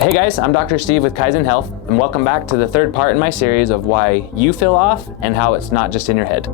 Hey guys, I'm Dr. Steve with Kaizen Health, and welcome back to the third part in my series of why you feel off and how it's not just in your head.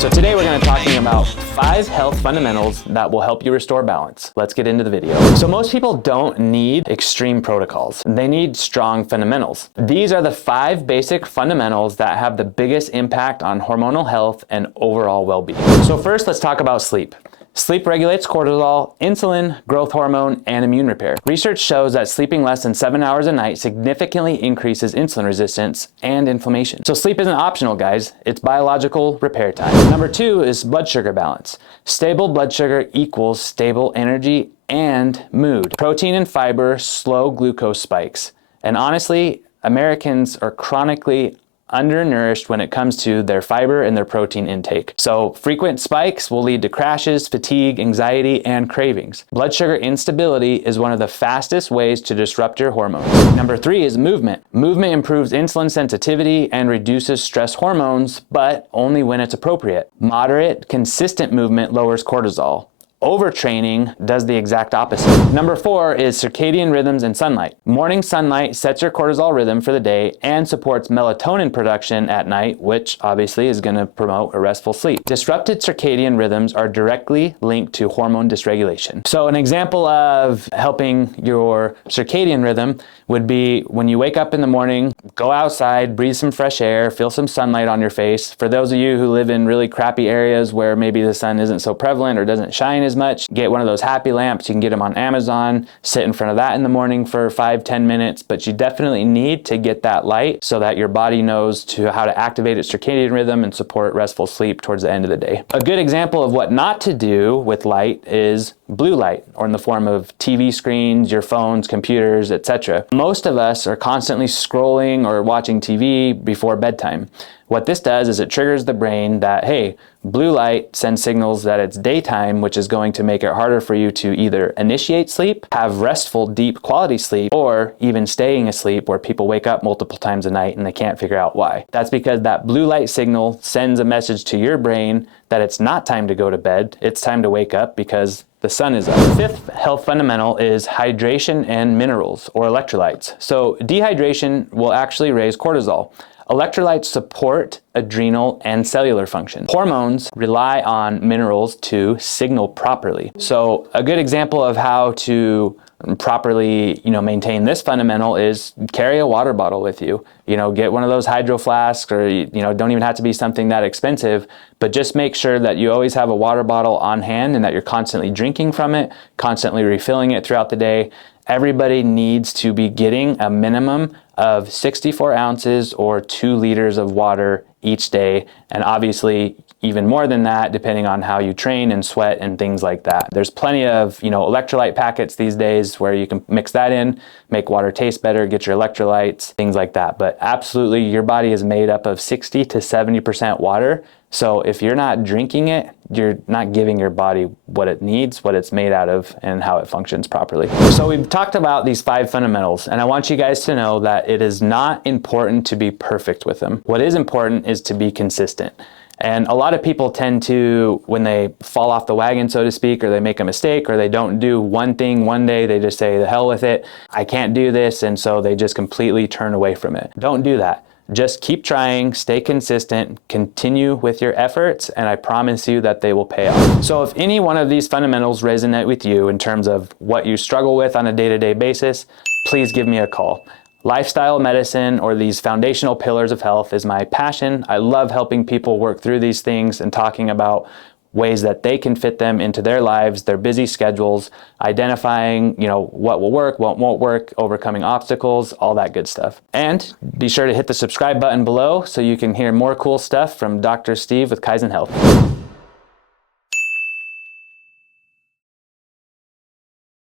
So today we're going to be talking about 5 health fundamentals that will help you restore balance. Let's get into the video. So most people don't need extreme protocols. They need strong fundamentals. These are the 5 basic fundamentals that have the biggest impact on hormonal health and overall well-being. So first, let's talk about sleep. Sleep regulates cortisol, insulin, growth hormone, and immune repair. Research shows that sleeping less than 7 hours a night significantly increases insulin resistance and inflammation. So sleep isn't optional, guys. It's biological repair time. Number 2 is blood sugar balance. Stable blood sugar equals stable energy and mood. Protein and fiber slow glucose spikes. And honestly, Americans are chronically undernourished when it comes to their fiber and their protein intake. So frequent spikes will lead to crashes, fatigue, anxiety, and cravings. Blood sugar instability is one of the fastest ways to disrupt your hormones. Number 3 is movement. Movement improves insulin sensitivity and reduces stress hormones, but only when it's appropriate. Moderate, consistent movement lowers cortisol. Overtraining does the exact opposite. Number 4 is circadian rhythms and sunlight. Morning sunlight sets your cortisol rhythm for the day and supports melatonin production at night, which obviously is going to promote a restful sleep. Disrupted circadian rhythms are directly linked to hormone dysregulation. So an example of helping your circadian rhythm would be when you wake up in the morning, go outside, breathe some fresh air, feel some sunlight on your face. For those of you who live in really crappy areas where maybe the sun isn't so prevalent or doesn't shine as much, get one of those happy lamps. You can get them on Amazon, sit in front of that in the morning for 5-10 minutes, but you definitely need to get that light so that your body knows how to activate its circadian rhythm and support restful sleep towards the end of the day. A good example of what not to do with light is blue light, or in the form of TV screens, your phones, computers, etc. Most of us are constantly scrolling or watching TV before bedtime. What this does is it triggers the brain that, hey, blue light sends signals that it's daytime, which is going to make it harder for you to either initiate sleep, have restful, deep quality sleep, or even staying asleep, where people wake up multiple times a night and they can't figure out why. That's because that blue light signal sends a message to your brain that it's not time to go to bed, it's time to wake up because the sun is up. The 5th health fundamental is hydration and minerals, or electrolytes. So dehydration will actually raise cortisol. Electrolytes support adrenal and cellular function. Hormones rely on minerals to signal properly. So a good example of how to properly, maintain this fundamental is carry a water bottle with you. Get one of those hydro flasks, or, don't even have to be something that expensive, but just make sure that you always have a water bottle on hand and that you're constantly drinking from it, constantly refilling it throughout the day. Everybody needs to be getting a minimum of 64 ounces or 2 liters of water each day, and obviously even more than that depending on how you train and sweat and things like that. There's plenty of electrolyte packets these days where you can mix that in, make water taste better, get your electrolytes, things like that. But absolutely, your body is made up of 60 to 70% water. So if you're not drinking it, you're not giving your body what it needs, what it's made out of, and how it functions properly. So we've talked about these 5 fundamentals, and I want you guys to know that it is not important to be perfect with them. What is important is to be consistent. And a lot of people tend to, when they fall off the wagon, so to speak, or they make a mistake, or they don't do one thing one day, they just say, the hell with it, I can't do this, and so they just completely turn away from it. Don't do that. Just keep trying, stay consistent, continue with your efforts, and I promise you that they will pay off. So if any one of these fundamentals resonate with you in terms of what you struggle with on a day-to-day basis, please give me a call. Lifestyle medicine, or these foundational pillars of health, is my passion. I love helping people work through these things and talking about ways that they can fit them into their lives, their busy schedules, identifying, what will work, what won't work, overcoming obstacles, all that good stuff. And be sure to hit the subscribe button below so you can hear more cool stuff from Dr. Steve with Kaizen Health.